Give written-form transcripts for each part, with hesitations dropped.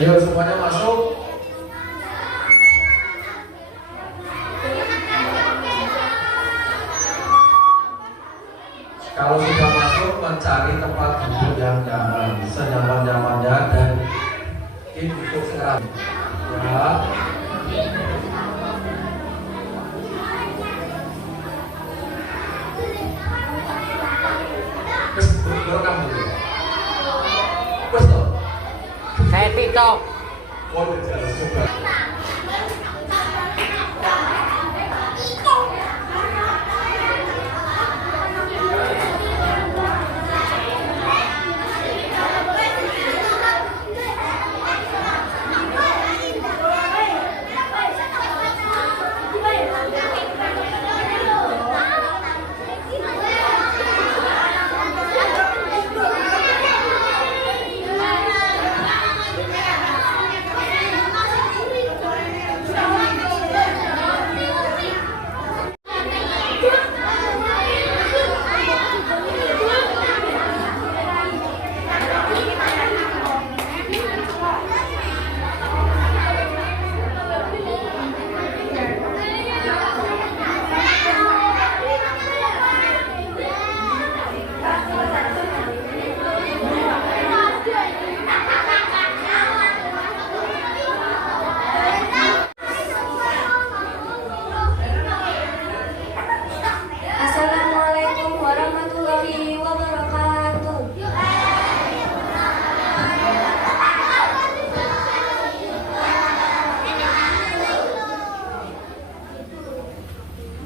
Ayo semuanya masuk. Kalau sudah masuk, mencari tempat duduk yang nyaman, senyaman-nyamannya dan duduk sekarang. Ya. Terus duduk kamu dulu. Terus toh. Saya Tito. Oh, jelas juga.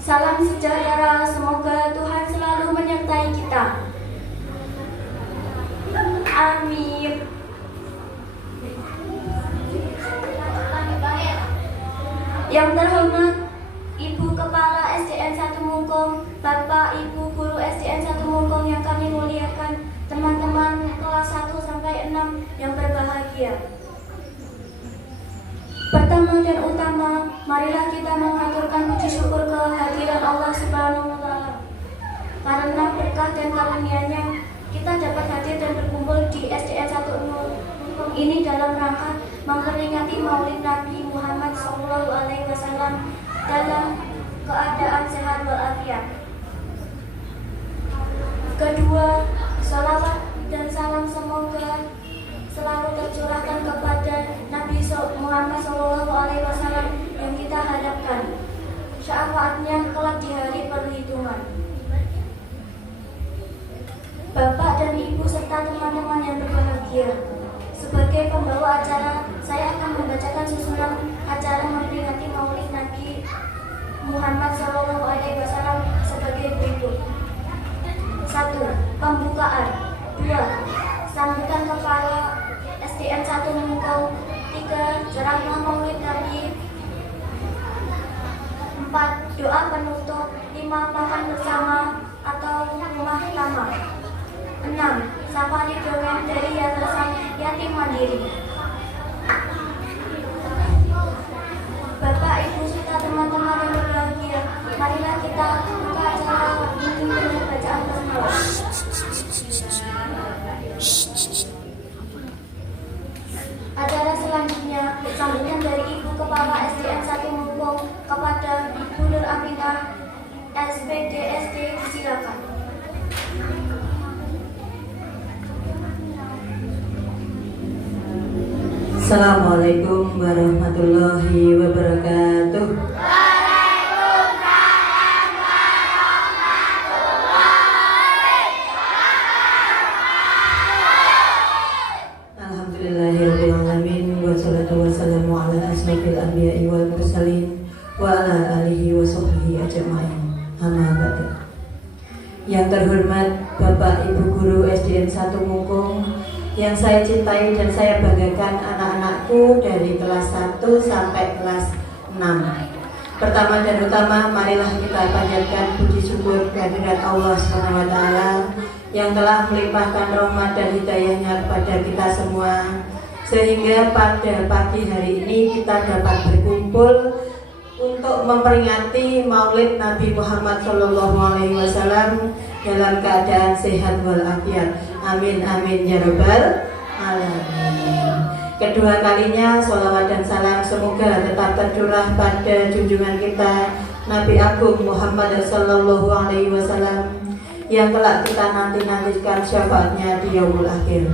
Salam sejahtera, semoga Tuhan selalu menyertai kita. Amin. Yang terhormat Ibu Kepala SDN 1 Mungkong, Bapak Ibu Guru SDN 1 Mungkong yang kami muliakan, teman-teman kelas 1 sampai 6 yang berbahagia. Pertama dan utama, marilah kita mengaturkan puji syukur kehadiran Allah Subhanahu wa Ta'ala. Karena berkah dan karunia-Nya, kita dapat hadir dan berkumpul di SDN 1 Mungkong ini dalam rangka memperingati Maulid Nabi Muhammad SAW dalam keadaan sehat walafiat. Kedua, salawat dan salam semoga selalu tercurahkan kepada Nabi Muhammad SAW yang kita hadapkan, syafaatnya kelak di hari perhitungan. Bapak dan Ibu serta teman-teman yang berbahagia, sebagai pembawa acara, saya akan membacakan susunan acara memperingati Maulid Nabi Muhammad SAW sebagai berikut. 1. Pembukaan. 2. Sambutan Kepala SDN 1 Mungkong. 3. Ceramah Maulid Nabi. 4. Doa penutup. 5. Makan bersama atau rumah tamak. 6. Safari dongeng dari Yayasan Yatim Mandiri. Bapak, Ibu, serta teman-teman yang berbahagia, marilah kita buka acara ini dengan bacaan basmalah. Acara selanjutnya, sambutan dari Ibu Kepala SDN 1 Mungkong kepada Ibu Nur Aminah SPD SD, silakan. Assalamualaikum warahmatullahi wabarakatuh. Waalaikumsalam warahmatullahi wabarakatuh. Alhamdulillahirrahmanirrahim. Wassalatu wassalamu ala asrofil anbiya'i wal mursalin wa ala alihi wa sahbihi ajma'in. Amma ba'du. Yang terhormat Bapak Ibu Guru SDN 1 Mungkong, yang saya cintai dan saya banggakan anak-anakku dari kelas 1 sampai kelas 6. Pertama dan utama, marilah kita panjatkan puji syukur kehadirat Allah SWT yang telah melimpahkan rahmat dan hidayahnya kepada kita semua, sehingga pada pagi hari ini kita dapat berkumpul untuk memperingati Maulid Nabi Muhammad SAW dalam keadaan sehat walafiat. Amin amin ya rabbal alamin. kedua kalinya sholawat dan salam semoga tetap tercurah pada junjungan kita Nabi Agung Muhammad Sallallahu Alaihi Wasallam yang kelak kita nantikan syafaatnya di yaumul akhir.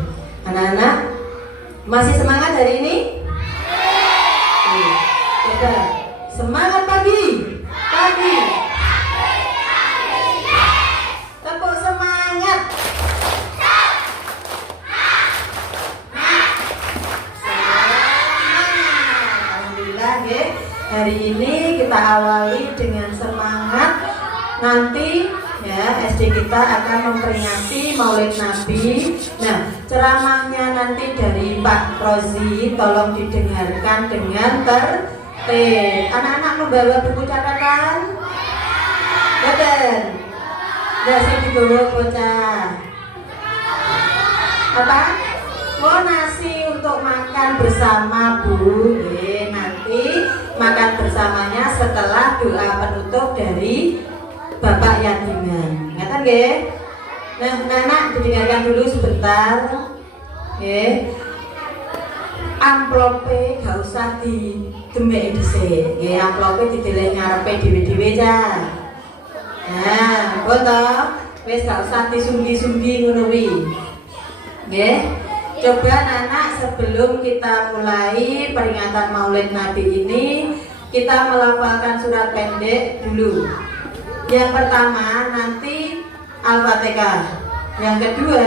Anak-anak masih semangat hari ini? Coba semangat pagi. Tepuk semangat. Alhamdulillah ya. Hari ini kita awali dengan semangat. Nanti ya SD kita akan memperingati Maulid Nabi. Nah, ceramahnya nanti dari Pak Rozi tolong didengarkan dengan tertib. Anak-anak membawa buku catatan? Betul. Nggak sih dibawa bocah. Apa? Oh, nasi untuk makan bersama Bu. Nanti makan bersamanya setelah doa penutup dari Bapak Yatiman. Ngatan nggih? Nah, anak didengarkan dulu sebentar. Nggih. Amplope gak usah didemek dhisik. Nggih, amplope dideleh ngarepe dhewe-dhewe ta. Nah, foto wis gak usah disunggi-sunggi ngono kuwi. Nggih. Coba anak sebelum kita mulai peringatan Maulid Nabi ini, kita melafalkan surat pendek dulu. Yang pertama nanti Al-Fatihah. Yang kedua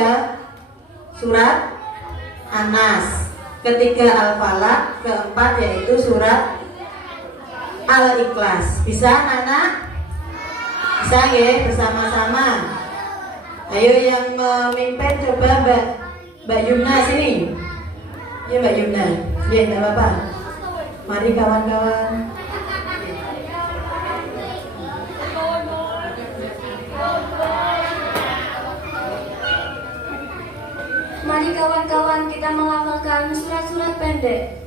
surat An-Nas. Ketiga Al-Falaq. Keempat yaitu surat Al-Ikhlas. Bisa anak-anak? Bisa ya bersama-sama. Ayo yang memimpin coba Mbak Yumna sini. Ya Mbak Yumna. Ya enggak apa-apa. Mari kawan-kawan. Mari kawan-kawan kita melafalkan surat-surat pendek.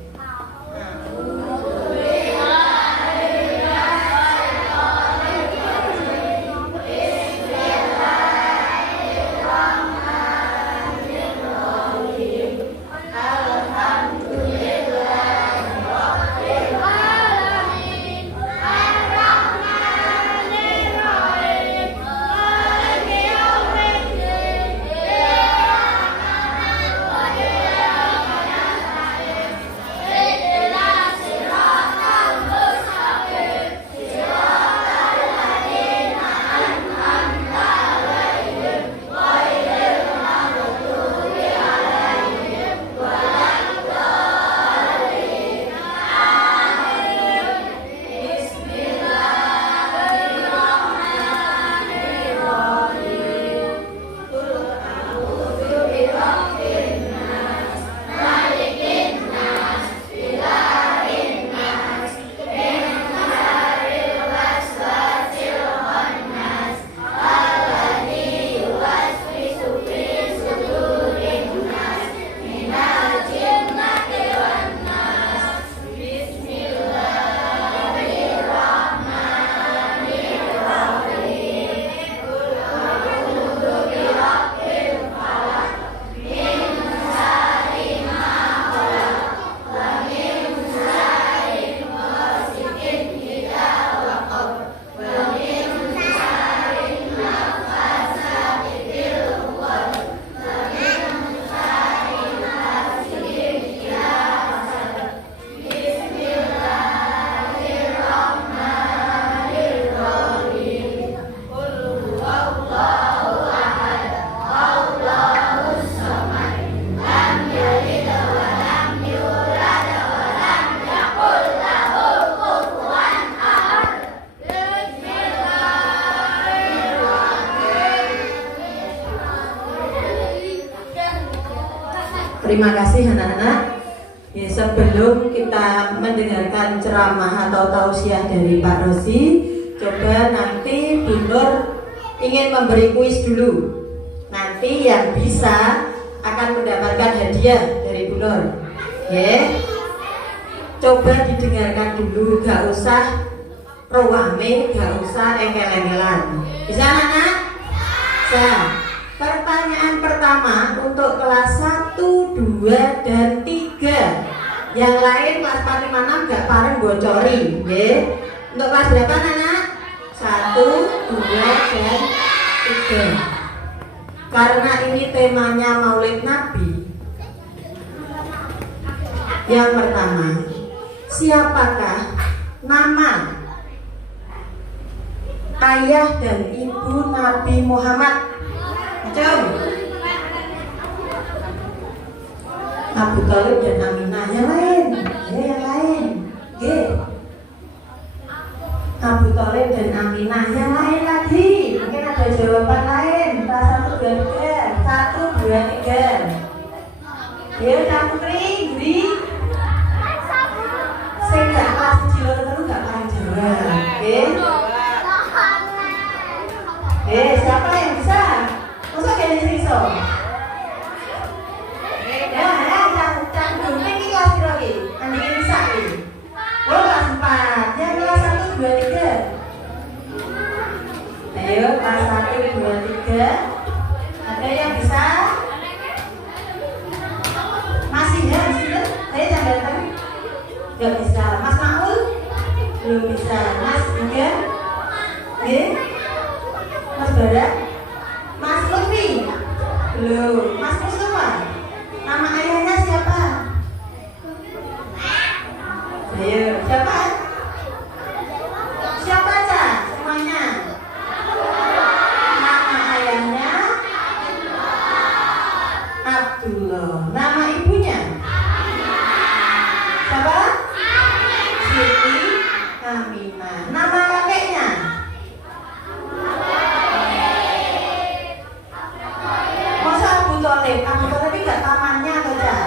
Terima kasih anak-anak. Ya, sebelum kita mendengarkan ceramah atau tausiah dari Pak Rozi, coba nanti Bu Nur ingin memberi kuis dulu. Nanti yang bisa akan mendapatkan hadiah dari Bu Nur. Ya. Coba didengarkan dulu, gak usah rawame, gak usah engkel-engkelan. Bisa anak-anak? Bisa. Pertanyaan pertama untuk kelas 1, 2, dan 3. Yang lain kelas 4, 5, 6 gak pareng bocori, nggih. Untuk kelas berapa anak? 1, 2, dan 3. Karena ini temanya Maulid Nabi. Yang pertama, siapakah nama ayah dan ibu Nabi Muhammad? Macam Abu Thalib dan Aminah. Yang lain, ya yang lain. Oke. Abu Thalib dan Aminah. Yang lain lagi. Mungkin ada jawaban lain. Kelas 1, 2, 3. 1, 2, 3. Ya, Cangkri, Gri. Saya gak kelas kecil terus gak paham jawab. Oke. Siapa yang bisa? Masa gak bisa? Ini kelas berapa? Andi ini bisa ini. Kelas 4. Yang kelas 1, 2, 3. Ayo kelas 1, 2, 3. Ada yang bisa? Masih ya di sini? Saya jangan datang. Gak bisa. Mas Maul? Belum bisa. Mas Tiga? Mas Barat? Mas Lutfi? Belum. Mas Mustafa? Nama ayahnya siapa? Ayo, siapa? Siapa aja semuanya? Nama ayahnya Abdullah. Nama ibunya? Siapa? Siti Aminah. Nama kakeknya? Masa Abu Thalib? Abu Thalib enggak pamannya atau enggak?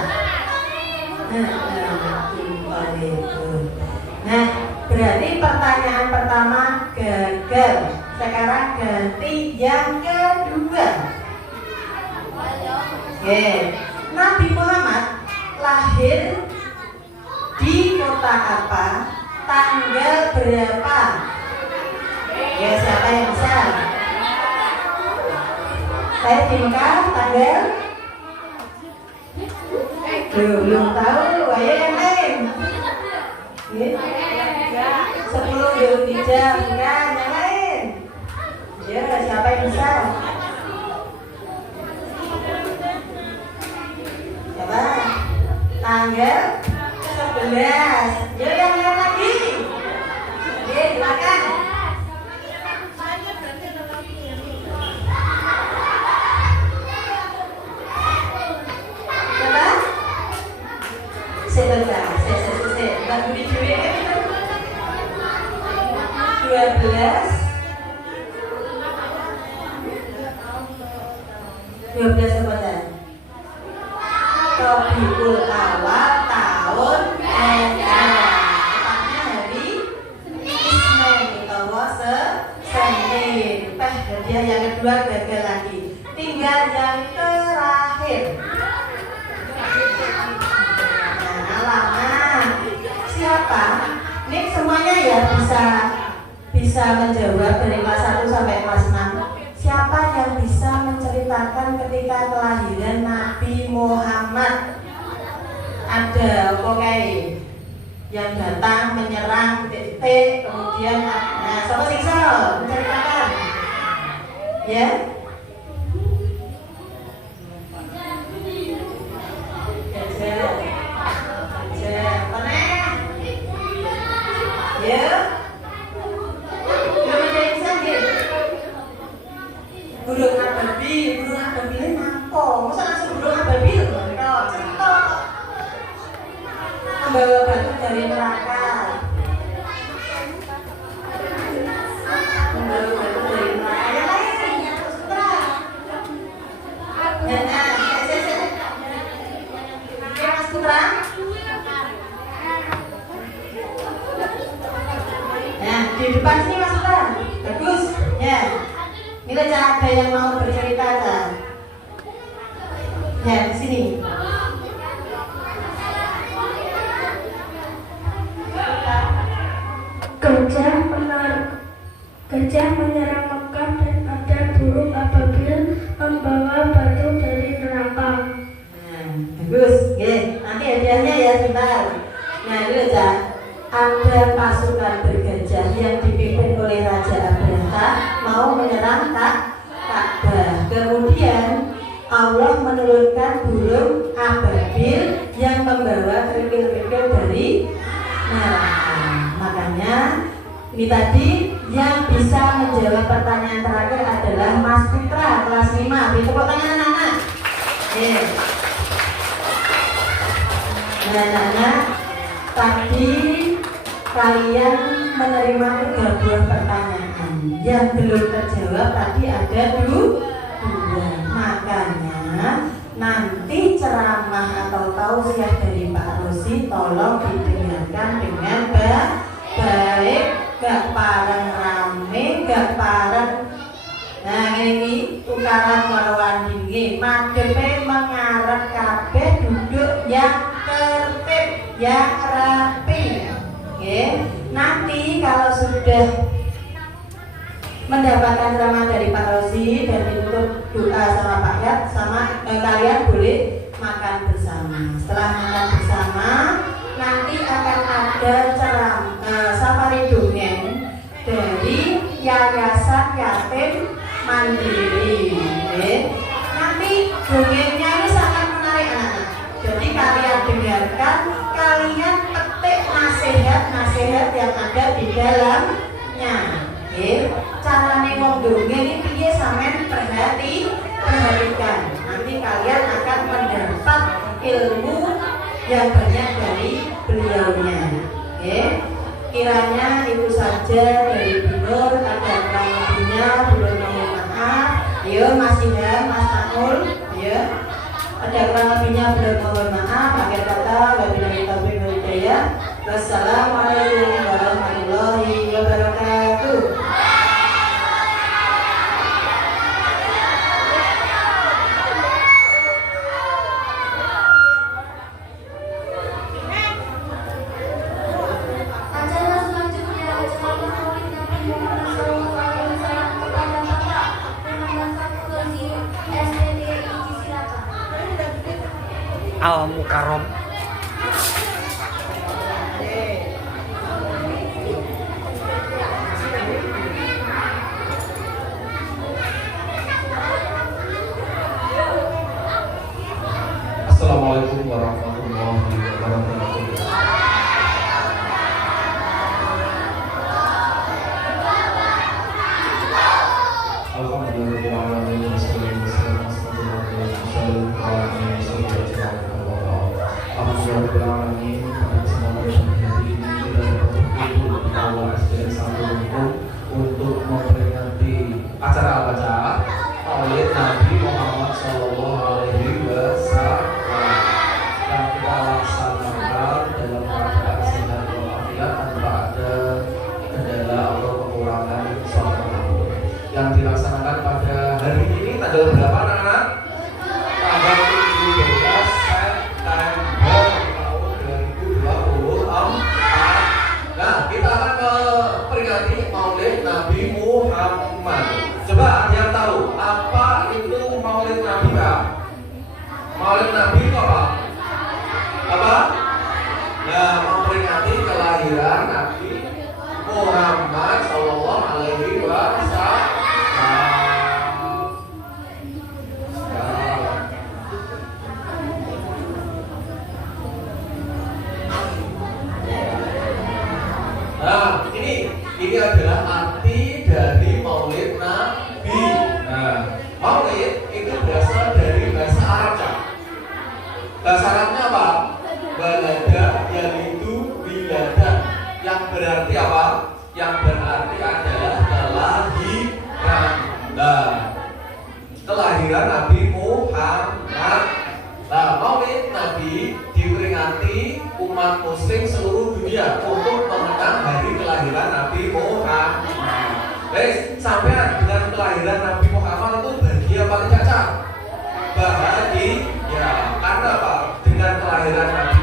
Nah, berarti pertanyaan pertama gagal. Sekarang ganti yang kedua. Oke. Nabi Muhammad lahir di kota apa? Tanggal berapa? Ya, siapa yang bisa? Saya di Mekah tanggal belum tahu. Ayo yang lain. 10 Zulhijjah, bukan yang lain. Ya, siapa yang bisa? Siapa? Tanggal 11. Ya, yang lain lagi. Oke, silakan. Siapa? Sebentar, Mbak Budi Dewi kan? 12 apa? Rabiul Awal tahun tepatnya hari Isnin utawa Senin. Hadiah yang kedua gagal lagi. Tinggal yang terakhir. Nah, alamat siapa? Ini semuanya ya bisa menjawab dari kelas 1 sampai kelas 6. Siapa yang bisa menceritakan ketika kelahiran Nabi Muhammad? Ada pokoknya yang datang menyerang titik, kemudian siapa sih menceritakan? Ya? Ya? Burung ababil nako. Masa langsung burung ababil? Cerita. Membawa batu dari neraka. Membawa batu dari neraka. Yang lain, sutra. Mas Putra. Nah, di depan sini Mas Putra. Bagus. Ya. Ini ada yang mau bercerita kan? Ya, di sini. Gajah menyerang Mekah dan ada burung ababil membawa batu dari neraka. Nah, Gus, nanti hadiahnya ya sebentar. Nah itu Cak, ada pasukan bergajah yang dipimpin oleh Raja Abraha mau menyerang Ka'bah. Kemudian Allah menurunkan burung ababil yang membawa kerikil-kerikil dari neraka. Makanya ini tadi yang bisa menjawab pertanyaan terakhir adalah Mas Putra kelas 5. Beri tepuk tangan anak-anak. Nah anak-anak, tadi kalian menerima 3 buah pertanyaan. Yang belum terjawab tadi ada dua. Makanya nanti ceramah atau tausiah dari Pak Rosi tolong didengarkan dengan baik, gak pareng rame, gak pareng. Nah ini tukaran lawan dingin, madepe mengarep kabeh, duduk yang tertib, yang rapi. Nanti kalau sudah mendapatkan ceramah dari Pak Rosi dan ditutup doa sama Pak Yat, kalian boleh makan bersama. Setelah makan bersama, nanti akan ada safari dongeng dari Yayasan Yatim Mandiri. Nanti dongengnya ini sangat menarik anak-anak. Jadi kalian dengarkan, kalian petik nasihat-nasihat yang ada di dalamnya. Carane wong dongeng iki piye sampean perhatikan. Nanti kalian akan mendapat ilmu yang banyak dari beliaunya. Kiranya itu saja dari Bu Nur, ada kurang lebihnya belum mohon maaf. Ayo Mas Ilham, Mas Nakul, ya. Ada kurang lebihnya belum mohon maaf. Akhir kata wabillahi taufiq wal hidayah. Wassalamualaikum warahmatullahi wabarakatuh. Al-Mukarram. Assalamualaikum warahmatullahi wabarakatuh. Alhamdulillahirobbilalamin. Alhamdulillahirobbilalamin. Pada kesempatan hari ini kita dapat berkumpul di awal SDN 1 untuk memperingati acara apa Cak? Maulid Nabi Muhammad Sallallahu Alaihi Wasallam yang kita laksanakan dalam keadaan sehat walafiat tanpa ada kendala atau kekurangan suatu yang dilaksanakan pada hari ini tanggal berapa anak-anak? Tanggal 17 September tahun 2024. Nah, kita akan memperingati Maulid Nabi Muhammad. Coba ada yang tahu apa itu Maulid Nabi Pak? Maulid Nabi itu apa? Apa? Nah, memperingati kelahiran Nabi Muhammad Sallallahu Alaihi Wasallam. Nah, ini adalah arti dari Maulid Nabi. Nah, Maulid itu berasal dari bahasa Arab. Bahasa Arabnya apa? Balada yaitu wiladah, yang berarti apa? Yang berarti adalah kelahiran. Nah, kelahiran Nabi Muhammad. Nah, Maulid Nabi diperingati umat muslim seluruh dunia untuk mengenang hari kelahiran Nabi Muhammad. Guys, sampai dengan kelahiran Nabi Muhammad itu bahagia apa tidak Cak? Bahagia. Karena apa? Dengan kelahiran Nabi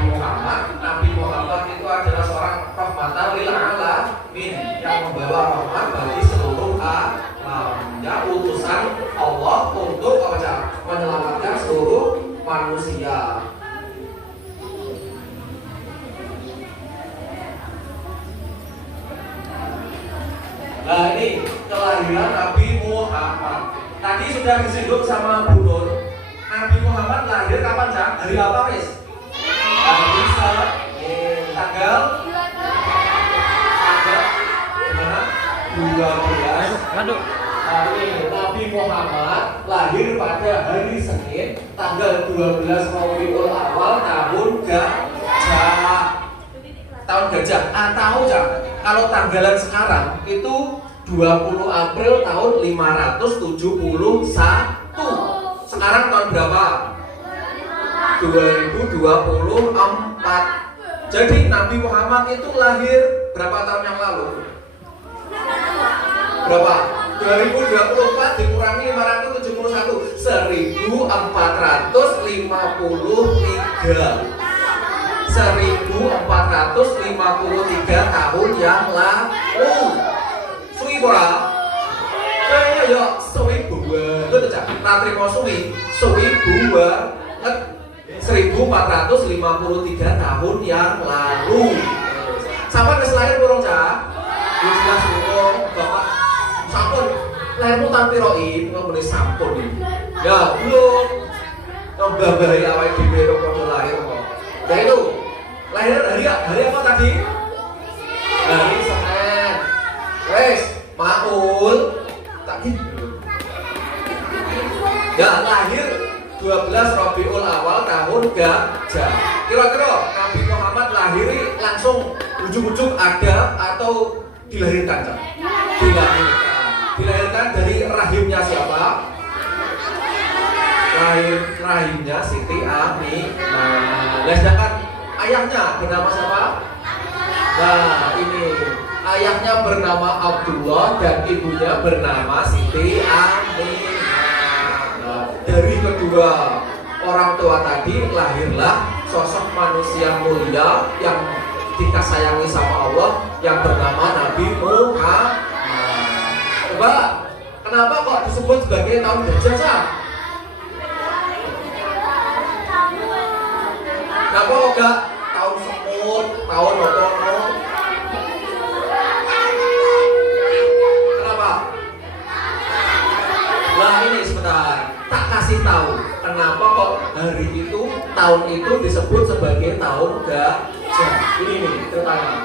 Muhammad itu adalah seorang rahmatan lil alamin yang membawa rahmat bagi seluruh alam. Ya, utusan Allah untuk apa Cak? Menyelamatkan seluruh manusia. kelahiran Nabi Muhammad. Tadi sudah disinggung sama Bu Nur. Nabi Muhammad lahir kapan, Cak? Hari apa, Wis? Hari tanggal gimana? 12. Aduh. Nabi Muhammad lahir pada hari Senin tanggal 12 Rabiul Awal tahun Gajah. Tahun Gajah. Tahu, Cak? Kalau tanggalan sekarang itu 20 April tahun 571. Sekarang tahun berapa? 2024. Jadi Nabi Muhammad itu lahir berapa tahun yang lalu? Berapa? 2024 dikurangi 571, 1453. 1453 tahun yang lalu. Suwi ora? Ya, suwi buah. Betul tak? Ratri mau suwi buah. 1453 tahun yang lalu. Sampai wis lahir burung, Cak? Wis jelas burung, Bapak. Sampun. Lahirmu tanpa roin, ngomongin sampun nih. Ya, belum. Mbah bayi awake dhewe kok lahir kok. Ya itu. Lahir hari apa tadi? Hari Senin. Wes, maul. Tak gitu. Ya, lahir 12 Rabiul Awal tahun Gajah. Kira-kira Nabi Muhammad lahiri langsung ujung-ujung ada atau dilahirkan, Cak? Dilahirkan dari rahimnya siapa? Rahimnya Siti Aminah. Nah, sedangkan ayahnya bernama siapa? Nah, ini ayahnya bernama Abdullah dan ibunya bernama Siti Aminah. Dari kedua orang tua tadi lahirlah sosok manusia mulia yang dikasayangi sama Allah yang bernama Nabi Muhammad. Coba, kenapa kok disebut sebagai tahun gajah, Cak? Kenapa kok gak tahun semut, tahun otono? Kenapa? Nah ini sebentar, tak kasih tahu kenapa kok hari itu, tahun itu disebut sebagai tahun gajah. Ini nih ceritanya.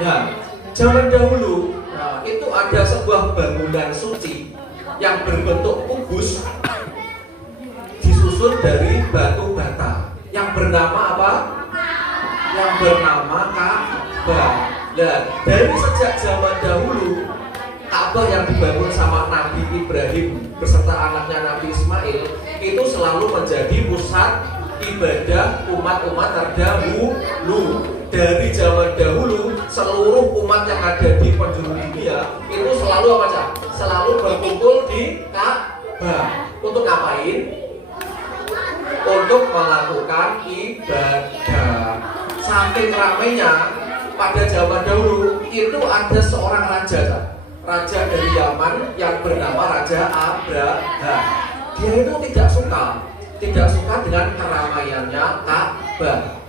Nah, zaman dahulu itu ada sebuah bangunan suci yang berbentuk kubus disusun dari batu bata yang bernama apa? Yang bernama Ka'bah. Dan dari sejak zaman dahulu Ka'bah yang dibangun sama Nabi Ibrahim beserta anaknya Nabi Ismail itu selalu menjadi pusat ibadah umat-umat terdahulu. Dari zaman dahulu seluruh umat yang ada di penjuru dunia itu selalu apa, Cak? Selalu berkumpul di Ka'bah. Untuk ngapain? Untuk melakukan ibadah. Saking ramainya pada zaman dahulu itu ada seorang raja, Cak. Raja dari Yaman yang bernama Raja Abraham. Dia itu tidak suka dengan keramaiannya Ka'bah.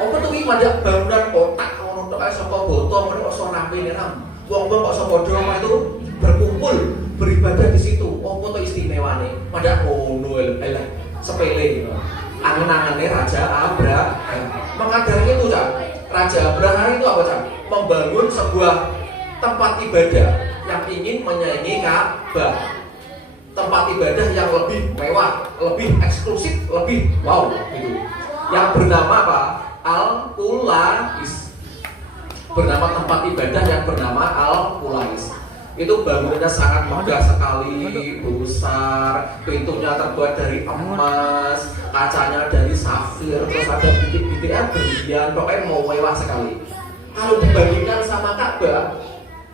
Apa tuh iki mandak bangunan kotak ono tok ae saka boto meneh kok iso rame ram. Wong-wong kok saka dono itu berkumpul beribadah di situ. Apa tuh istimewane? Mandak ngono lho, sepele gitu. Angen-angene Raja Abraham. Maka dari itu, Cak, Raja Abraham itu apa, Cak? Membangun sebuah tempat ibadah yang ingin menyaingi Ka'bah. Tempat ibadah yang lebih mewah, lebih eksklusif, lebih wow gitu. Yang bernama apa? Al-Qulais. Bernama tempat ibadah yang bernama Al-Qulais. Itu bangunannya sangat megah sekali, besar, pintunya terbuat dari emas, kacanya dari safir, terus ada bintik-bintiknya berlian, pokoknya mau mewah sekali. Kalau dibandingkan sama Ka'bah,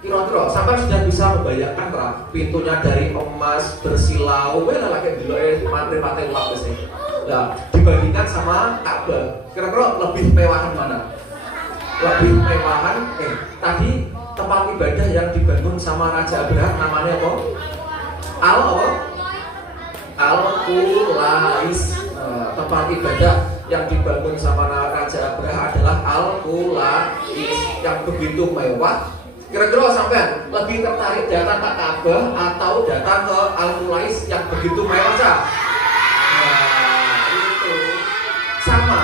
kira-kira sampai sudah bisa membayangkan lah, pintunya dari emas bersilau, lagi dulu mantri-mantri uang biasanya. Nah, dibandingkan sama Ka'bah, kira-kira lebih mewahan mana? Lebih mewahan, tadi tempat ibadah yang dibangun sama Raja Abraham namanya apa? Al-Qulais. Tempat ibadah yang dibangun sama Raja Abraha adalah Al-Qulais yang begitu mewah. Kira-kira sampean lebih tertarik datang ke Ka'bah atau datang ke Al-Qulais yang begitu mewah Cak? Nah, itu sama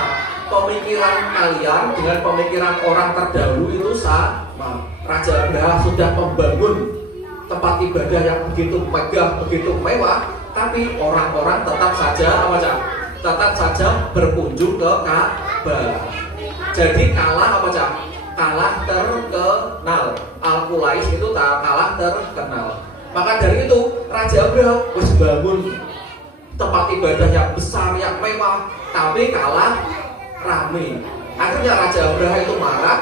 pemikiran kalian dengan pemikiran orang terdahulu itu sama. Raja Abraha sudah membangun tempat ibadah yang begitu megah, begitu mewah, tapi orang-orang tetap saja apa Cak? Tetap saja berkunjung ke Ka'bah. Jadi kalah apa Cak? Kalah terkenal. Al-Qulais itu kalah terkenal. Maka dari itu Raja Abraha wis bangun tempat ibadah yang besar, yang mewah, tapi kalah rame. Akhirnya Raja Abraha itu marah.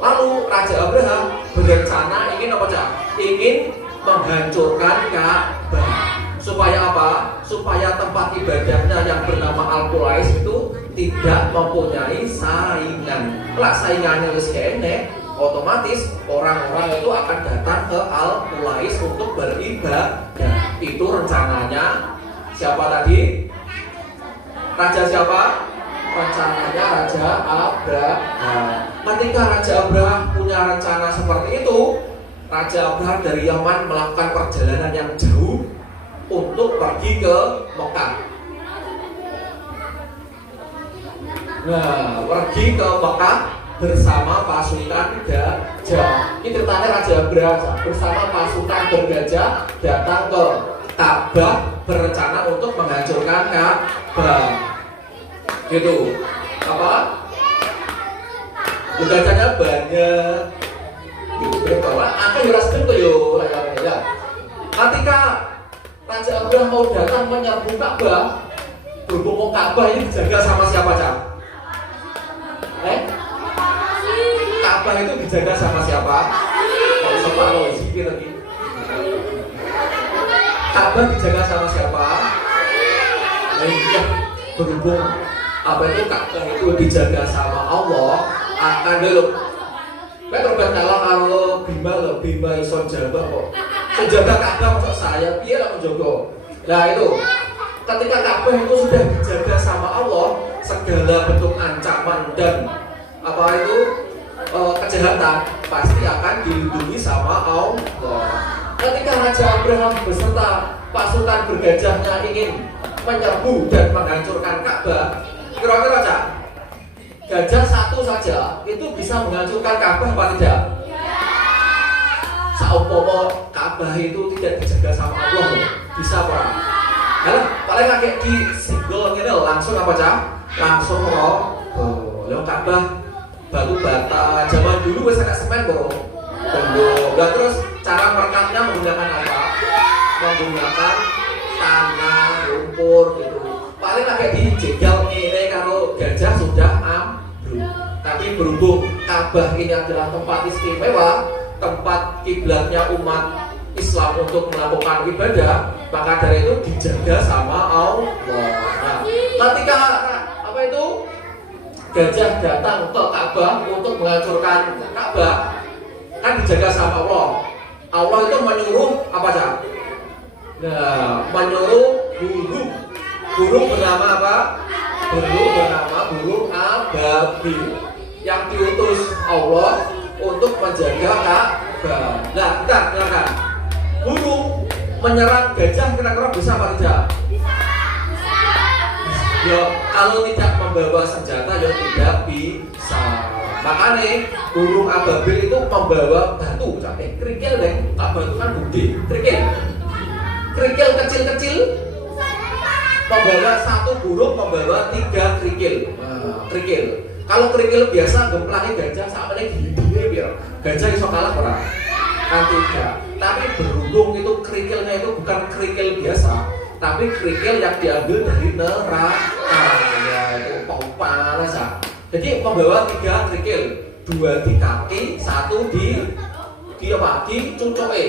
Lalu Raja Abraha berencana ingin apa Cak? Ingin menghancurkan Ka'bah. Supaya apa? Supaya tempat ibadahnya yang bernama Al-Qulais itu tidak mempunyai saingan. Kalau saingannya wis kene, otomatis orang-orang itu akan datang ke Al-Qulais untuk beribadah. Itu rencananya siapa tadi? Raja siapa? Rencananya Raja Abraha. Ketika Raja Abraha punya rencana seperti itu, Raja Abraha dari Yaman melakukan perjalanan yang jauh untuk pergi ke Mekah. Nah, pergi ke Mekah bersama pasukan gajah. Ini ceritanya Raja Abraha bersama pasukan bergajah datang ke Ka'bah berencana untuk menghancurkan Ka'bah. Gitu. Apa? Gajahnya banyak. Bahwa akan diraskan ke yo ya. Ketika Raja Abraha mau datang menyerbu Ka'bah, berhubung Ka'bah ini dijaga sama siapa Cak? Ka'bah itu dijaga sama siapa? Kalau separuh sikit lagi. Ka'bah dijaga sama siapa? Iya, berhubung apa itu Ka'bah itu dijaga sama Allah, akan dulu. Kan terus kalah kalau Bima iso jaga kok. Sejaga Ka'bah maksud saya, piye lah menjogo. Nah itu, ketika Ka'bah itu sudah dijaga sama Allah, segala bentuk ancaman dan apa itu kejahatan pasti akan dilindungi sama Allah. Ketika Raja Abraha beserta pasukan bergajahnya ingin menyerbu dan menghancurkan Ka'bah, kira-kira Cak, gajah satu saja itu bisa menghancurkan Ka'bah apa tidak? Saumpama Ka'bah itu tidak dijaga sama Allah, bisa apa? Karena paling kayak di single ini langsung apa Cak? Langsung lo Ka'bah batu bata zaman dulu wes ada semen bro. Dan terus cara merekatnya menggunakan apa? Menggunakan tanah, lumpur gitu. Paling agak dijegal ini kalau gajah sudah ambruk. Tapi berhubung Ka'bah ini adalah tempat istimewa, tempat kiblatnya umat Islam untuk melakukan ibadah, maka dari itu dijaga sama Allah. Nah, ketika apa itu gajah datang ke Ka'bah untuk menghancurkan Ka'bah, kan dijaga sama Allah. Allah itu menyuruh apa Cak? Nah, menyuruh burung bernama apa? Burung ababil yang diutus Allah untuk menjaga Ka'bah. Nah, kita dengarkan. Burung menyerang gajah kira-kira bisa apa tidak? Ya, kalau tidak membawa senjata ya tidak bisa. Makanya burung ababil itu membawa batu, kerikil deh. Ka'bah itu kan gede, kerikil kecil-kecil. Membawa satu burung membawa 3 kerikil. Kerikil. Kalau kerikil biasa gemplangnya gajah sama ini gini biar gajah iso kalah ora? Kan tidak. Tapi berhubung itu kerikilnya itu bukan kerikil biasa, tapi kerikil yang diambil dari neraka. Ya itu panas ya. Jadi membawa 3 kerikil, 2 di kaki, 1 di apa? Di cucuke.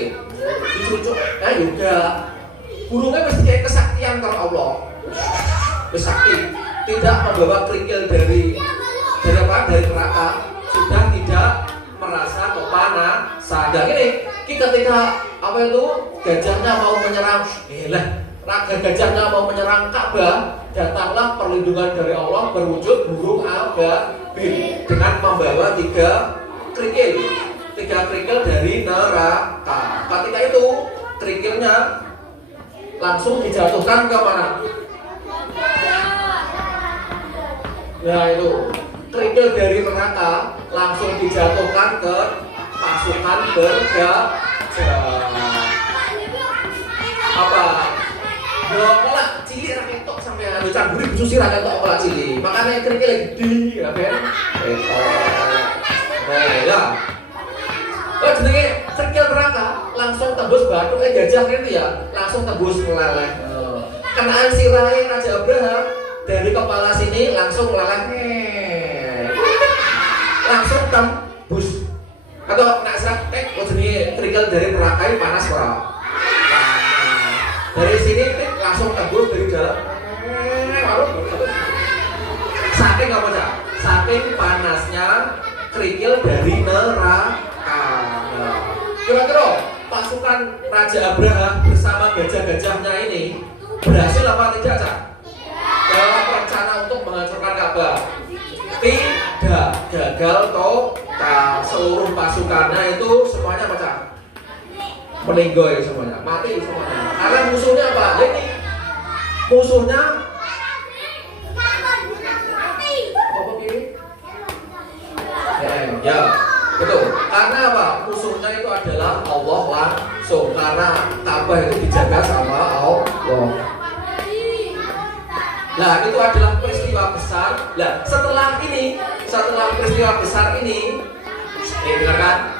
Di cucuk. Nah juga burungnya mesti kayak kesaktian kalau Allah. Besakti, tidak membawa kerikil dari apa? Dari neraka, sudah tidak merasa kepanasan. Dan ini ketika apa itu gajahnya mau menyerang, lah raga gajahnya mau menyerang Ka'bah, datanglah perlindungan dari Allah berwujud burung ababil dengan membawa 3 kerikil dari neraka. Ketika itu kerikilnya langsung dijatuhkan ke mana? Nah itu kerikil dari neraka langsung dijatuhkan ke pasukan bergajah. Apa? Olah cilik ra ketok sampean camburi bususi ra ketok olah cilik. Makane kerikil gede ya ben. Ya. Oh jenenge kerikil neraka langsung tembus bathuke gajah kene ya, langsung tembus meleleh. Kenaan sirahe Raja Abraham dari kepala sini langsung meleleh. Langsung tembus. Atau nak serak kok jenenge kerikil dari neraka panas ora? Dari sini langsung tembus dari dalam. Saking apa cak? Saking panasnya kerikil dari neraka. Kira-kira pasukan Raja Abraham bersama gajah-gajahnya ini berhasil apa tidak cak? Dalam rencana untuk menghancurkan Ka'bah. Tidak, gagal total. Seluruh pasukannya itu semuanya apa cak? Meninggoy semuanya, mati semuanya. Karena musuhnya apa? Ini musuhnya apa ini? Ya, betul. Karena apa? Musuhnya itu adalah Allah langsung. Karena Ka'bah itu dijaga sama Allah. Nah, itu adalah peristiwa besar. Nah, setelah peristiwa besar ini, dengarkan.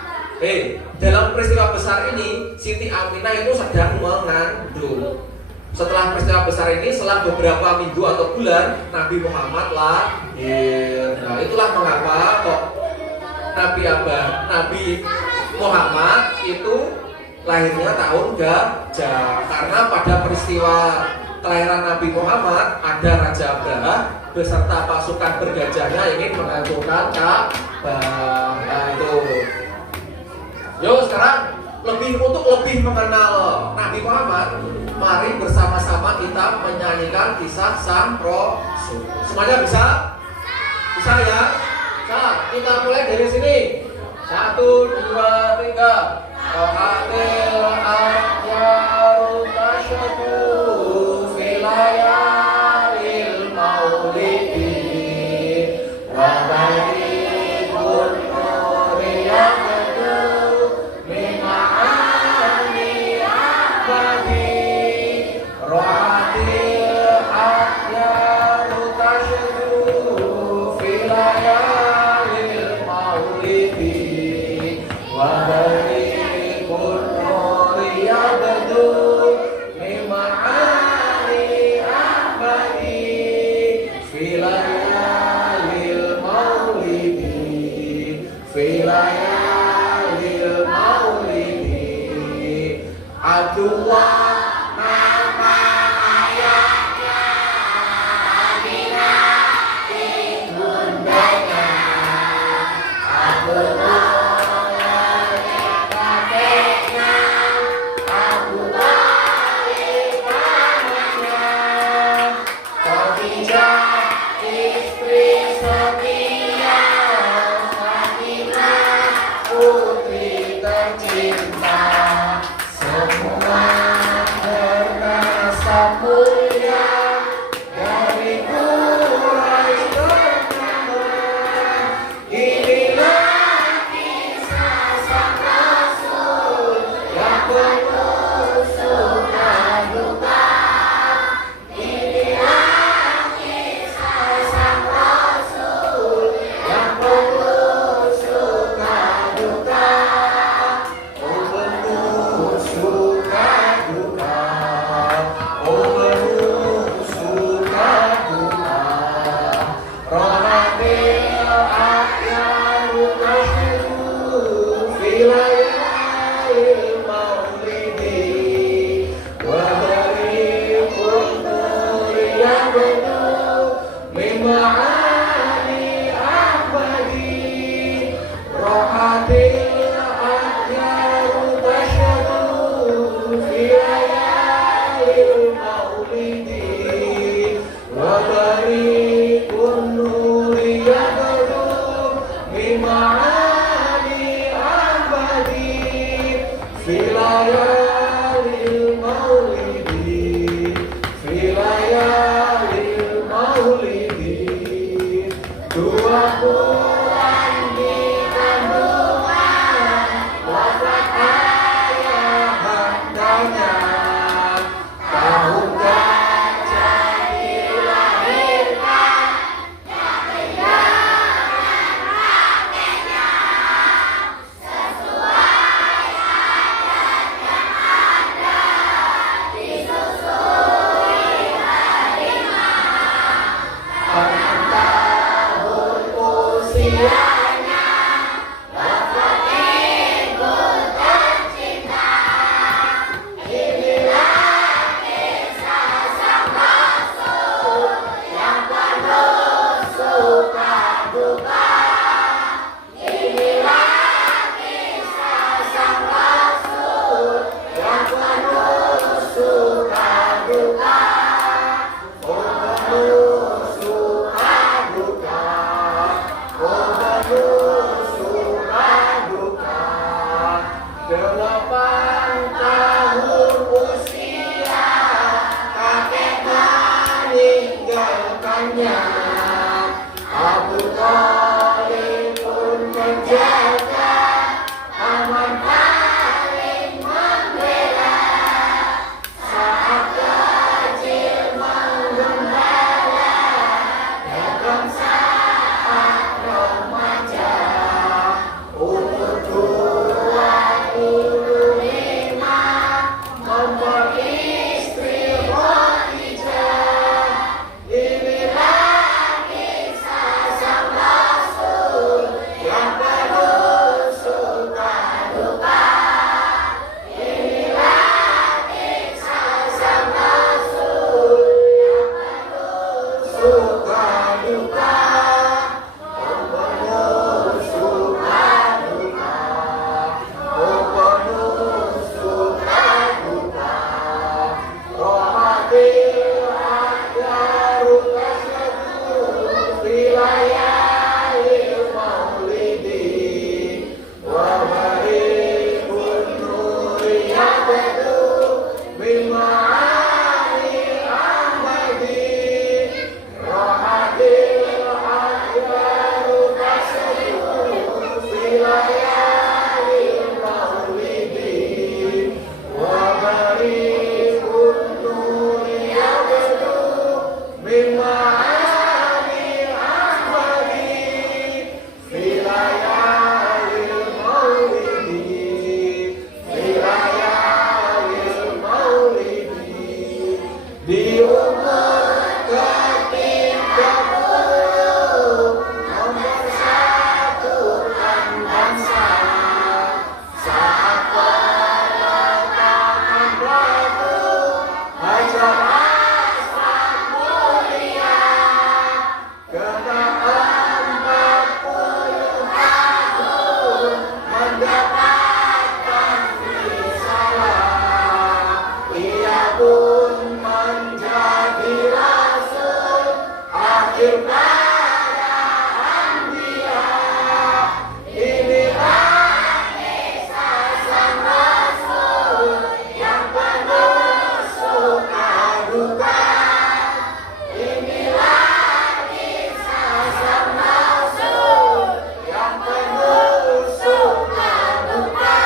Dalam peristiwa besar ini, Siti Aminah itu sedang mengandung. Setelah peristiwa besar ini, setelah beberapa minggu atau bulan, Nabi Muhammad lahir. Nah, itulah mengapa kok Nabi Muhammad itu lahirnya tahun gajah. Karena pada peristiwa kelahiran Nabi Muhammad ada Raja Abraham beserta pasukan bergajahnya ingin menghancurkan Ka'bah. Nah, itu. Yuk sekarang untuk lebih mengenal Nabi Muhammad, mari bersama-sama kita menyanyikan kisah sang Rasul. Semuanya bisa? Bisa ya? Bisa. Kita mulai dari sini. 1, 2, 3. Qatil ahyaru tashku filayalil maulidi wa balikun nuriyah Wa Abu Thalib pun menjaga, paman paling membela, saat kecil menggembala, dalam saat remaja. Umur 25 membuat istri Khadijah. Inilah kisah sang Rasul yang penuh suka duka. Inilah kisah sang Rasul yang penuh suka duka. Penuh suka duka. Penuh suka duka. Rohatil akyaru tasyadu filayahil maulidi wa barikun nuri yabadu min ma'ani ahmadi. Rohatil akyaru tasyadu filayahil maulidi wa barikun nuri yabadu min ma'ani ahmadi. Filayahil maulidi, filayahil maulidi. Di umur ke-30 mempersatukan bangsa, saat peletakan batu Hajar Aswad mulia. Ke-40 tahun mendapatkan risalah, ia pun menjadi rasul akhir para anbiya. Inilah kisah sang Rasul yang penuh suka duka. Inilah kisah sang Rasul yang penuh suka duka.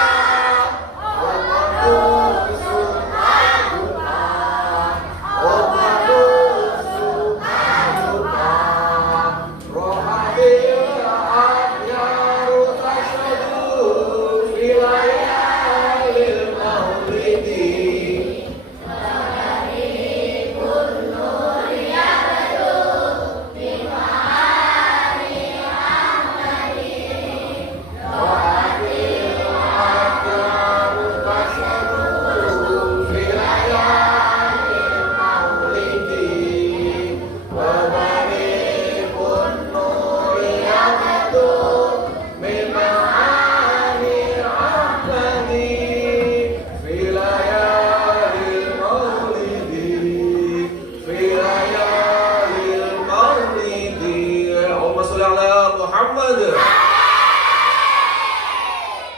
Penuh suka duka. Penuh suka duka. Rohatil akyaru tasyadu filayahil maulidi. Rohatil akyaru tasyadu filayahil maulidi wa barikun nuri yabadu min ma'ani ahmadi. Filayahil maulidi, filayahil maulidi. Allahumma sholli ala Muhammad.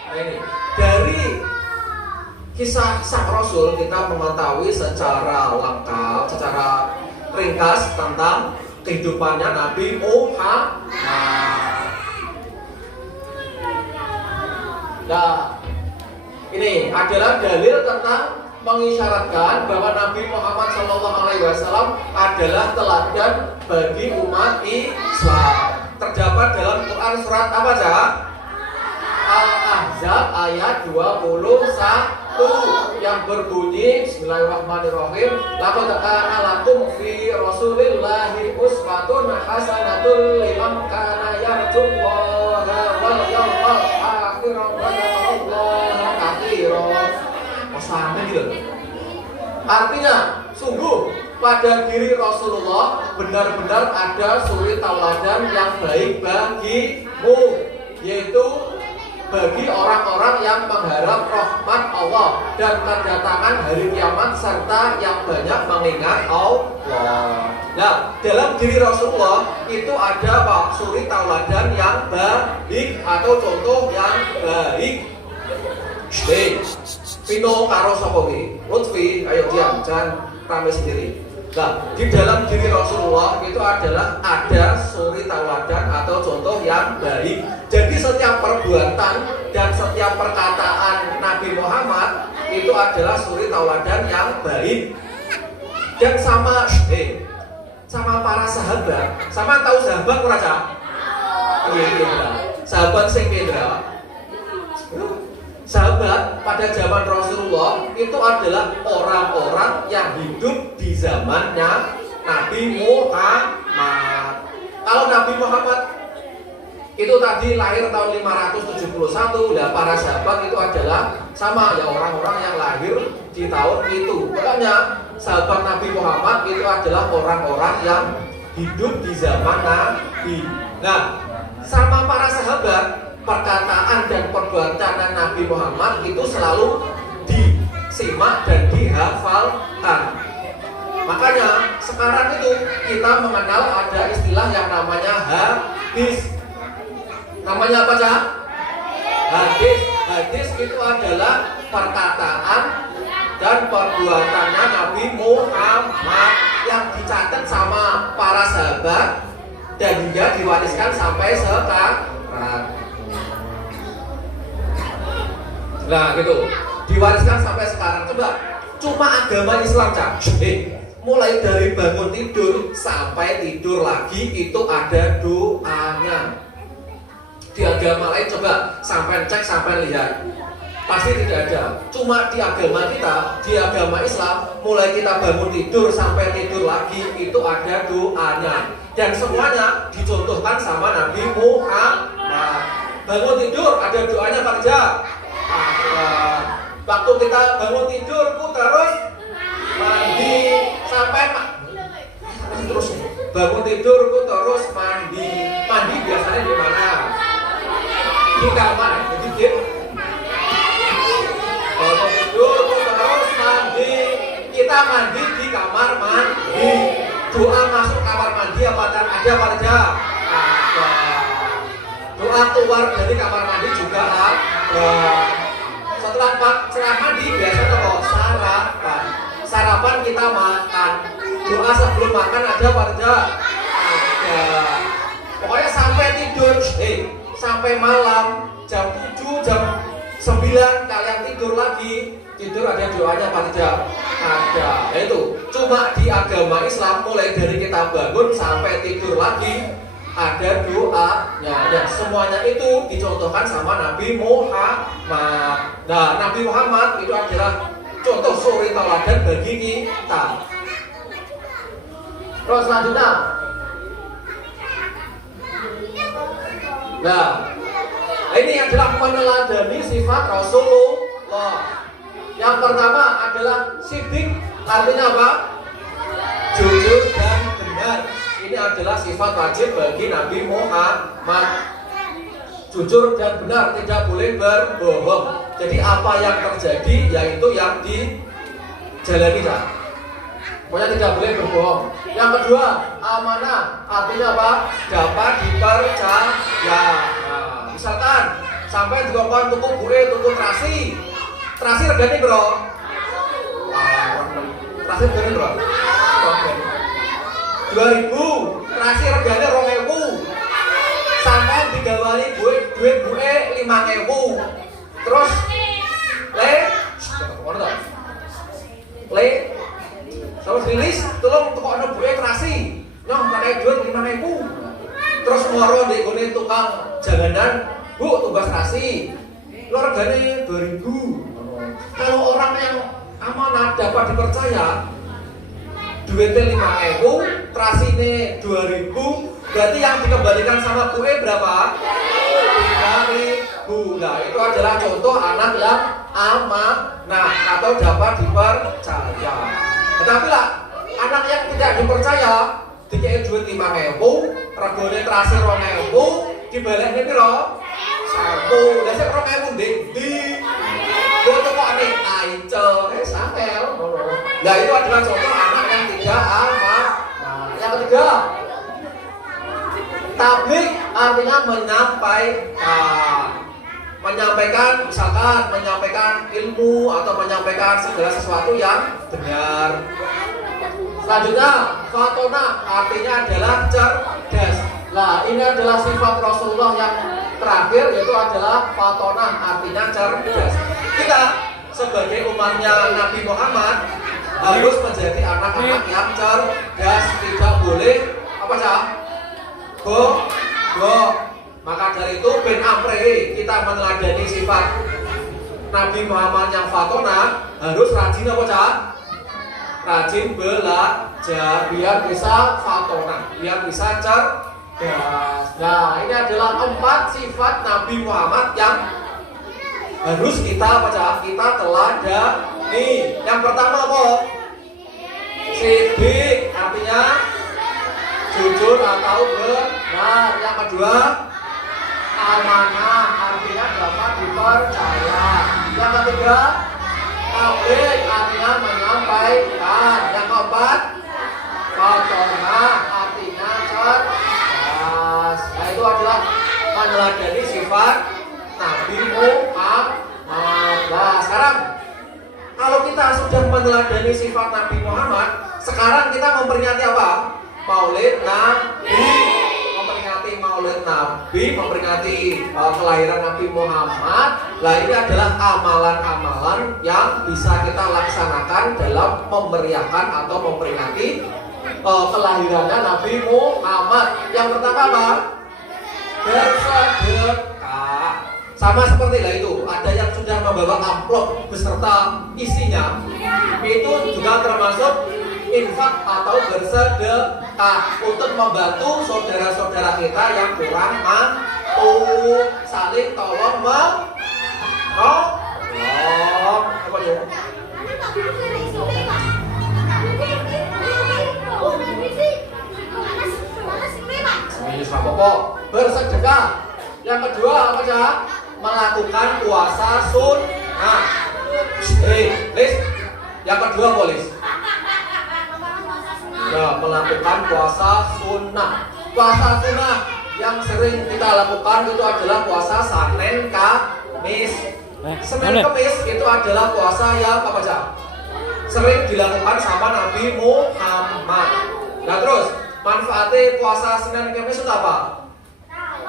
Nah ini dari kisah sang Rasul kita mengetahui secara lengkap, secara ringkas tentang kehidupannya Nabi Muhammad. Nah, ini adalah dalil tentang mengisyaratkan bahwa Nabi Muhammad SAW adalah teladan bagi umat Islam. Terdapat dalam Quran surat apa saja? Al-Ahzab ayat 21 yang berbunyi Bismillahirrahmanirrahim. Laqad kana lakum fi Rasulillahi uswatun hasanatun liman kana yarjullaha wal yawmal akhir wa dzakarallaha katsiran. Sampai gitu. Artinya, sungguh pada diri Rasulullah benar-benar ada suri tauladan yang baik bagimu, yaitu bagi orang-orang yang mengharap rahmat Allah dan kedatangan hari kiamat serta yang banyak mengingat Allah. Nah, dalam diri Rasulullah itu ada Pak suri tauladan yang baik atau contoh yang baik. Pino karo sapa kuwi? Lutfi, ayo diam, jangan rame sendiri. Nah, di dalam diri Rasulullah itu adalah ada suri tauladan atau contoh yang baik. Jadi setiap perbuatan dan setiap perkataan Nabi Muhammad itu adalah suri tauladan yang baik. Dan sama para sahabat, sama tahu sahabat merasa? Sahabat sing Pedra. Sahabat pada zaman Rasulullah itu adalah orang-orang yang hidup di zamannya Nabi Muhammad. Kalau Nabi Muhammad itu tadi lahir tahun 571, dan para sahabat itu adalah sama ya orang-orang yang lahir di tahun itu. Pokoknya sahabat Nabi Muhammad itu adalah orang-orang yang hidup di zaman Nabi. Nah, sama para sahabat, perkataan dan perbuatan Nabi Muhammad itu selalu disimak dan dihafalkan. Makanya sekarang itu kita mengenal ada istilah yang namanya hadis. Namanya apa, Cak? Hadis. Hadis itu adalah perkataan dan perbuatannya Nabi Muhammad yang dicatat sama para sahabat dan hingga diwariskan sampai sekarang. Nah gitu, diwariskan sampai sekarang. Coba, cuma agama Islam, Cak. Mulai dari bangun tidur sampai tidur lagi itu ada doanya. Di agama lain coba sampai cek, sampai lihat, pasti tidak ada. Cuma di agama kita, di agama Islam, mulai kita bangun tidur sampai tidur lagi itu ada doanya. Dan semuanya dicontohkan sama Nabi Muhammad. Bangun tidur ada doanya, Pak Kerja. Waktu kita bangun tidur terus mandi sampai terus bangun tidur terus mandi. Mandi biasanya di mana? Di kamar. Jadi bangun tidur terus mandi. Kita mandi di kamar mandi. Doa masuk kamar mandi apa ada, Pak Kerja? Ada. Doa keluar dari kamar mandi juga ada. Setelah mandi biasanya kalau sarapan. Sarapan kita makan. Doa sebelum makan ada apa ada? Ada. Pokoknya sampai tidur, sampai malam jam 7, jam 9 kalian tidur lagi, tidur ada doanya apa tidak? Ada. Itu cuma di agama Islam mulai dari kita bangun sampai tidur lagi ada doanya. Dan semuanya itu dicontohkan sama Nabi Muhammad. Nah, Nabi Muhammad itu adalah contoh suri tauladan bagi kita. Terus selanjutnya, nah ini adalah meneladani sifat Rasulullah. Yang pertama adalah sidik, artinya apa? Jujur dan benar. Ini adalah sifat wajib bagi Nabi Muhammad. Jujur dan benar, tidak boleh berbohong. Jadi apa yang terjadi yaitu yang dijalani. Pokoknya tidak boleh berbohong. Yang kedua, amanah, artinya apa? Dapat dipercaya. Nah, misalkan sampai dikongkon tuku gue, tuku terasi regane bro. Terasi regane bro. 2000, terasi regane 2000. Sampai digawani duit gue 5000. Terus terus rilis, tolong tukokno buke terasi. Nyong pakai duit 5000. Terus moro ndek gone tukang janganan, "Bu, tugas terasi." Lo regane 2000. Kalau orang yang amanah dapat dipercaya, duitnya 5000, terasine 2000, berarti yang dikembalikan sama kue berapa? 3000. Nah, itu adalah contoh anak yang amanah atau dapat dipercaya. Tetapi lah, anak yang tidak dipercaya, dikei duit 5000, regane terasi 2000, dibalekne piro? 1. Lah sik 2000 ndi? Foto kok nih aice, sakel. Nah, itu adalah contoh anak yang tidak amanah. Yang ketiga, tabligh artinya menyampaikan, misalkan menyampaikan ilmu atau menyampaikan segala sesuatu yang benar. Selanjutnya, fatona artinya adalah cerdas. Nah, ini adalah sifat Rasulullah yang terakhir, yaitu adalah fatona artinya cerdas. Kita sebagai umatnya Nabi Muhammad harus menjadi anak-anak yang cerdas, tidak boleh apa sah? Bodoh. Maka dari itu ben amre kita meneladani sifat Nabi Muhammad yang fatona harus rajin apa sah? Rajin belajar biar bisa fatona, biar bisa cerdas. Nah, ini adalah 4 sifat Nabi Muhammad yang harus kita baca, kita teladani. Yang pertama apa? Sidik, artinya jujur atau benar. Yang kedua, amanah, artinya dapat dipercaya. Yang ketiga, tabligh, artinya menyampaikan. Yang keempat, fatona, artinya cerdas. Nah, itu adalah meneladani sifat Nabi Muhammad. Nah, sekarang kalau kita sudah meneladani sifat Nabi Muhammad, sekarang kita memperingati apa? Maulid Nabi. Memperingati Maulid Nabi, memperingati kelahiran Nabi Muhammad. Nah, ini adalah amalan-amalan yang bisa kita laksanakan dalam memeriahkan atau memperingati kelahirannya Nabi Muhammad. Yang pertama apa? Bersedekah. Sama seperti lah itu, ada yang sudah membawa amplop beserta isinya, itu juga termasuk infak atau bersedekah untuk membantu saudara-saudara kita yang kurang mampu, saling tolong menolong. Apa ya? Ini pokok bersedekah. Yang kedua apa ya? Melakukan puasa sunnah. Lis. Yang kedua polis. Ya, melakukan puasa sunnah. Puasa sunnah yang sering kita lakukan itu adalah puasa Senin Kamis. Senin Kamis itu adalah puasa yang apa aja? Sering dilakukan sama Nabi Muhammad. Nah, terus manfaatnya puasa Senin Kamis itu apa?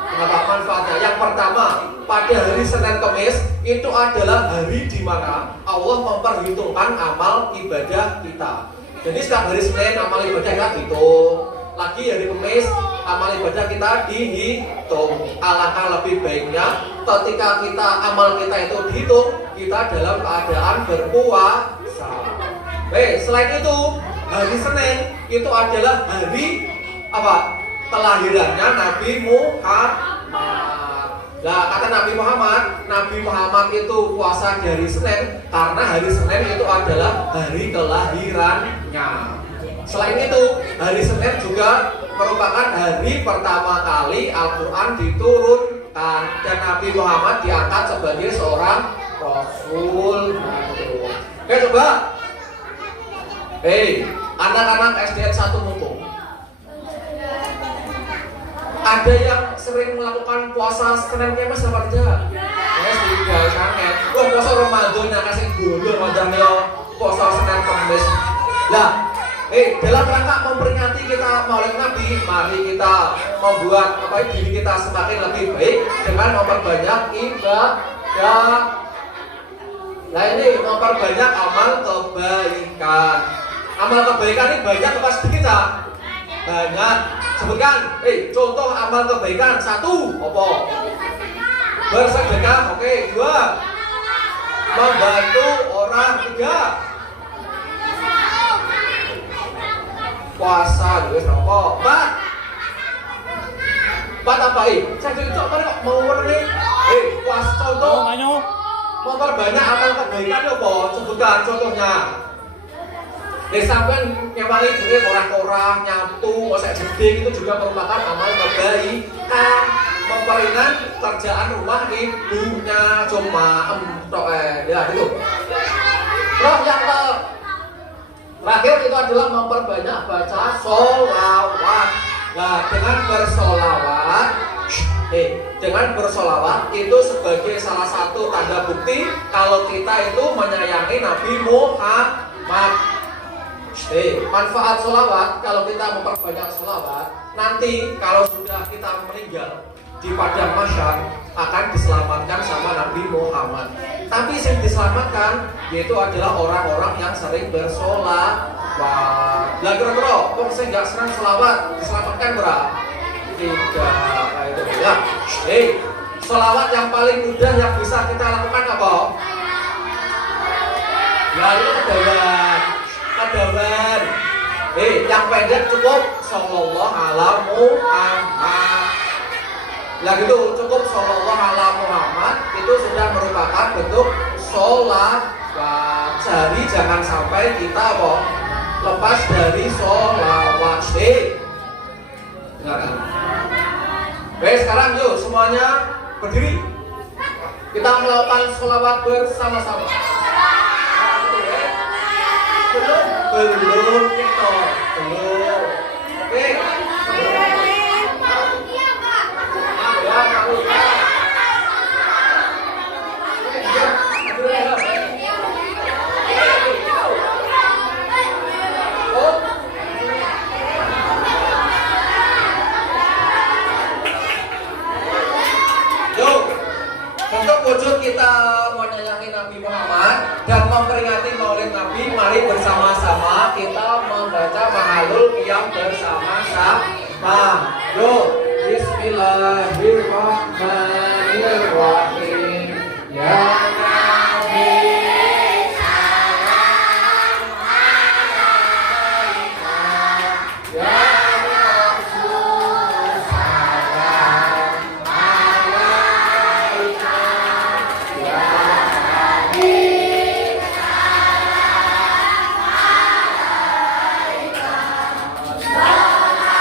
Apa manfaatnya? Yang pertama, pada hari Senin Kamis itu adalah hari di mana Allah memperhitungkan amal ibadah kita. Jadi setiap hari Senin amal ibadah kita dihitung. Lagi hari Kamis amal ibadah kita dihitung. Alangkah lebih baiknya ketika kita amal kita itu dihitung, kita dalam keadaan berpuasa. Selain itu, hari Senin itu adalah hari apa? Kelahirannya Nabi Muhammad. Nah, kata Nabi Muhammad itu puasa di hari Senin karena hari Senin itu adalah hari kelahirannya. Selain itu, hari Senin juga merupakan hari pertama kali Al-Quran diturunkan dan Nabi Muhammad diangkat sebagai seorang Rasul. Oke, coba. Anak-anak SDN 1 Mumpung. Ada yang sering melakukan puasa Senin Kamis apa tidak? Ya, tidak sangat. Puasa Ramadan yang kasih gula macamnya puasa Senin Kamis. Nah, dalam rangka memperingati kita Maulid Nabi, mari kita membuat diri kita semakin lebih baik dengan memperbanyak ibadah. Nah, ini memperbanyak amal kebaikan. Amal kebaikan ini banyak apa sedikit? Banyak. Sebutkan, contoh amal kebaikan. 1, apa? Bersedekah. Oke, 2, membantu orang. 3, puasa. Juga apa? 4 apa? Saya jadi contoh kok mau nih. Puasa contoh. Memperbanyak amal kebaikan apa? Sebutkan contohnya. Sampai nyewangi duit orang-orang nyatu, ngosek jeding itu juga merupakan amal kebaikan. Memperingan kerjaan rumah ibunya cuma ya itu. Terus yang terakhir itu adalah memperbanyak baca sholawat. Nah, dengan bersolawat itu sebagai salah satu tanda bukti kalau kita itu menyayangi Nabi Muhammad. manfaat sholawat, kalau kita memperbanyak sholawat, nanti kalau sudah kita meninggal di padang mahsyar akan diselamatkan sama Nabi Muhammad. Tapi yang diselamatkan yaitu adalah orang-orang yang sering bersolawat. Lah kira-kira, kok saya nggak sering sholawat, diselamatkan berapa? 3. Nah itu ya. Sholawat yang paling mudah yang bisa kita lakukan apa? Ya itu kedawan. Yang pendek cukup sallallahu ala Muhammad. Lah gitu cukup sallallahu ala Muhammad itu sudah merupakan bentuk sholawat. Jadi jangan sampai kita apa? Lepas dari sholawat. Dengarkan. Sekarang yuk semuanya berdiri. Kita melakukan sholawat bersama-sama. Belum kita belum. Untuk wujud kita menyayangi Nabi Muhammad dan memperingati Maulid Nabi, mari bersama-sama kita membaca Mahalul Qiyam bersama-sama. Yuk, Bismillahirrahmanirrahim. Ya Nabi salam alaika, ya Rasul salam alaika, ya Nabi salam alaika.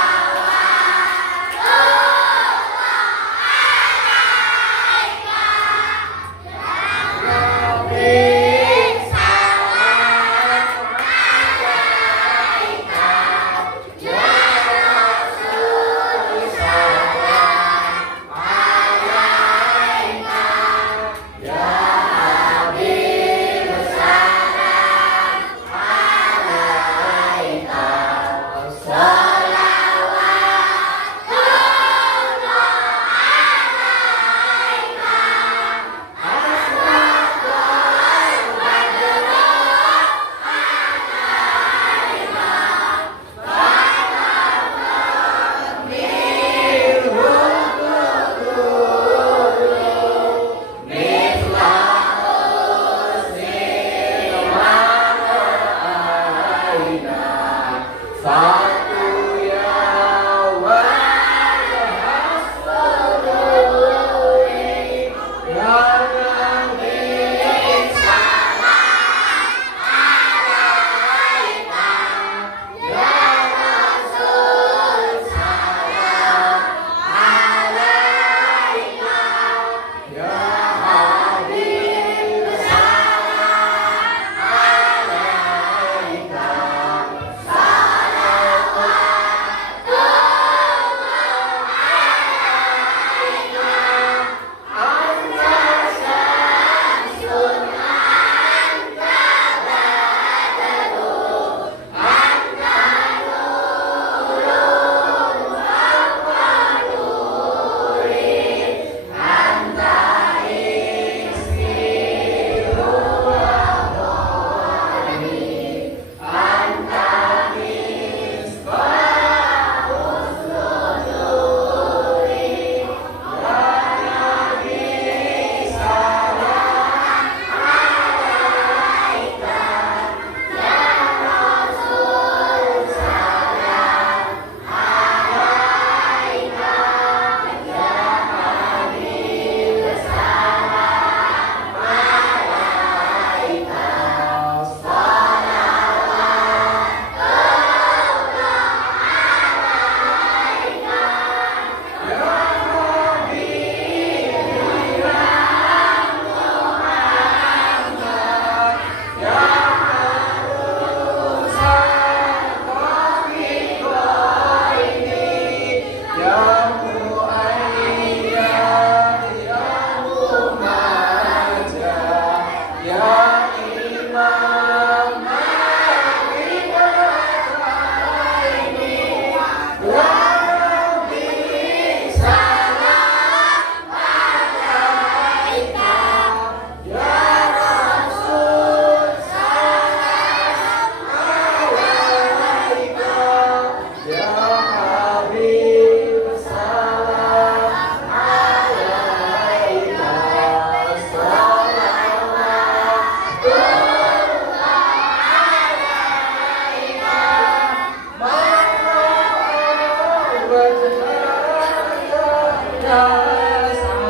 jasa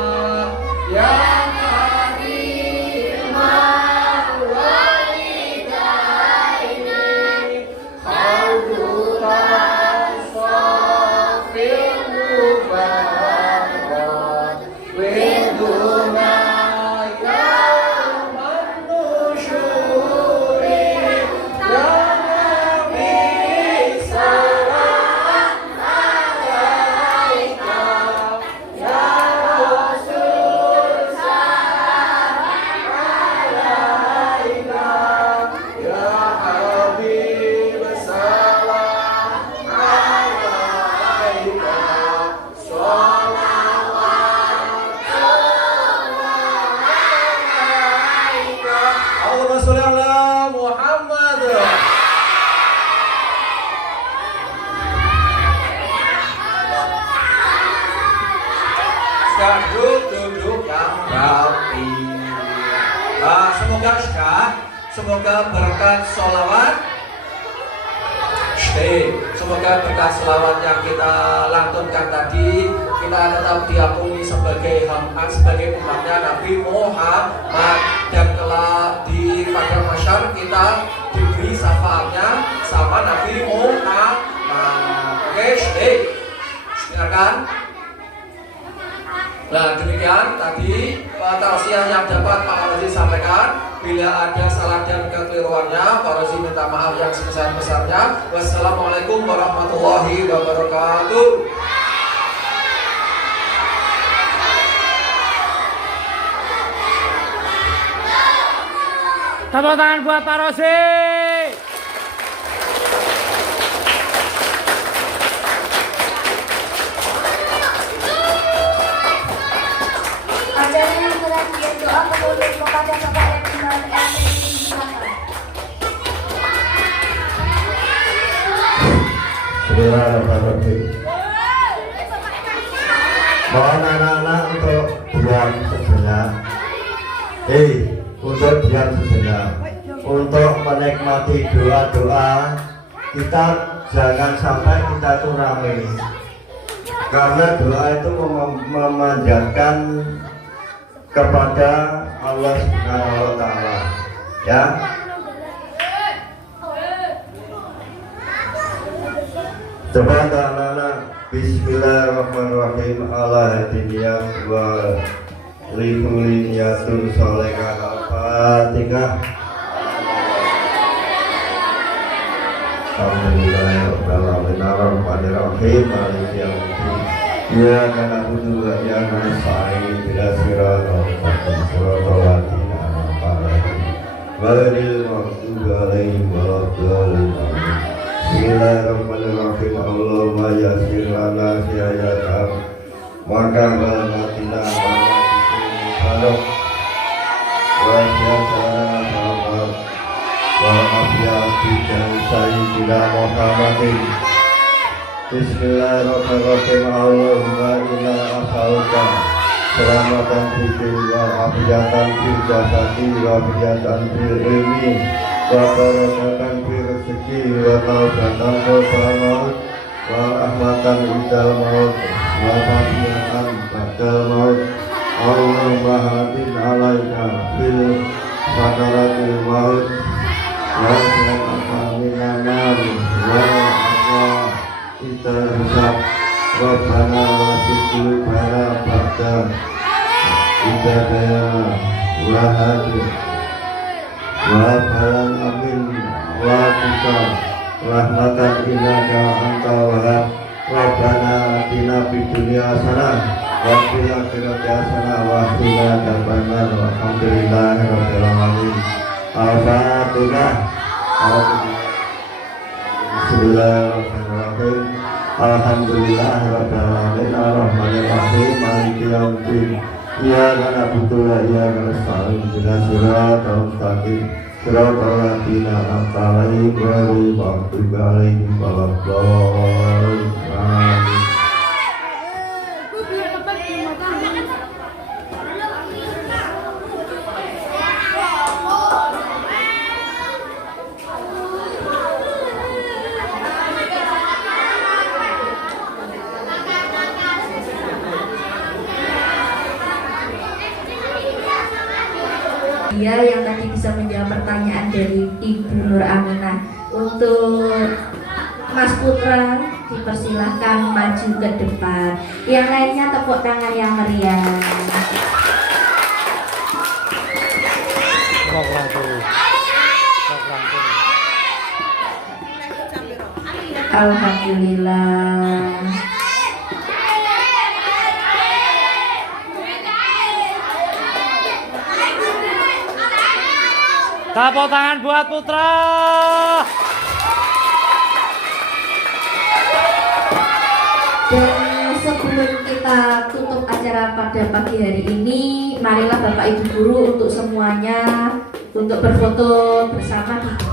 yang karimah walidaini khawdutan sofil mubarak winduna yaman nusyuri ya Nabi salam alaika ya Rasul salam alaika ya Habib salam alaika Allahumma sholli ala Muhammad. Sekarang duduk yang rapi. Semoga berkat sholawat. Semoga berkat sholawat yang kita lantunkan tadi kita tetap diampuni sebagai umatnya Nabi Muhammad, dan kelak di padang mahsyar kita diberi syafaatnya sama Nabi Muhammad. Oke, dengarkan. Nah, demikian tadi tausiah yang dapat Pak Rozi sampaikan. Bila ada salah dan kekeliruannya, Pak Rozi minta maaf yang sebesar-besarnya. Wassalamualaikum warahmatullahi wabarakatuh. Tepuk tangan buat Pak Rozi. Acara yang terakhir doa penutup kepada Bapak yang Imam silakan. Bismillahirrahmanirrahim. Mohon anak-anak untuk diam sejenak. Untuk diam sejenak. Untuk menikmati doa-doa kita, jangan sampai kita itu ramai. Karena doa itu memanjatkan kepada Allah Subhanahu wa Ta'ala. Ya. Coba anak-anak. Bismillahirrahmanirrahim. Ala hadiniyat wa likuliniyatul solehah. Al-Fatihah. Alhamdulillahirrahmanirrahim. Ar-Rahmanirrahim. Maliki yaumiddin. Iyyaka na'budu wa iyyaka nasta'in. Ihdinas siratal mustaqim. Siratal ladzina an'amta 'alaihim ghairil maghdubi 'alaihim waladdallin. Bismillahirrahmanirrahim. Allahumma yassir lana syahadat maka balatina barok wa yasana sahabat wa afiyati dan sayyidina Muhammadin. Bismillahirrahmanirrahim. Allahumma inna as'aluka selamatan fikir wa afiyatan fil jasadi wa afiyatan fil ilmi wa barakatan fil rezeki wa taubatan qabla maut wa rahmatan idal maut wa fadiyatan ba'dal maut. Allahumma hadin alaika fil sakaratil maut wa selamatkan minan wa kita hisab Rabbana wa sikul bala ba'da kita daya wa hadir wa balan amin wa kita rahmatan innaka anta wahab. Rabbana atina fid dunya hasanah wa fil akhirati hasanah wa qina adzabannar. Alhamdulillahirabbil alamin. Al-Fatihah. Bismillahirrahmanirrahim. Alhamdulillahirabbil alamin. Ar-Rahmanirrahim. Maliki yaumiddin. Iyyaka na'budu wa iyyaka nasta'in. Ihdinas siratal mustaqim. Siratal ladzina an'amta 'alaihim ghairil maghdubi 'alaihim waladdallin. Amin. dia yang tadi bisa menjawab pertanyaan dari Ibu Nur Aminah. Untuk Mas Putra dipersilahkan maju ke depan. Yang lainnya tepuk tangan yang meriah. Alhamdulillah. Tepuk tangan buat Putra. Dan sebelum kita tutup acara pada pagi hari ini, marilah Bapak Ibu Guru untuk semuanya untuk berfoto bersama di